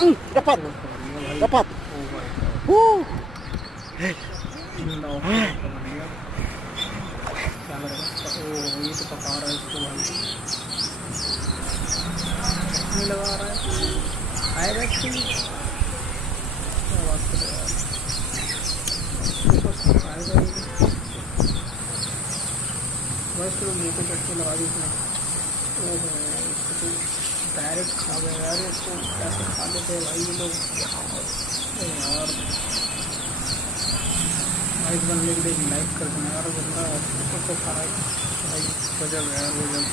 Dapat. Dapat. ये तो पका रहा है इसको भाई, नहीं लगा रहा है, आएगा इसकी क्या बात कर रहा है आएगा बस तो मुँह पे चटके लगा दी इसने। ओह इसको तो डायरेक्ट खा गए यार, इसको कैसे खा लेते हैं भाई ये लोग यार। लाइक बनने के लिए लाइक कर देना यार, बंदा इसको खा रहा है भाई, गजब है यार गजब।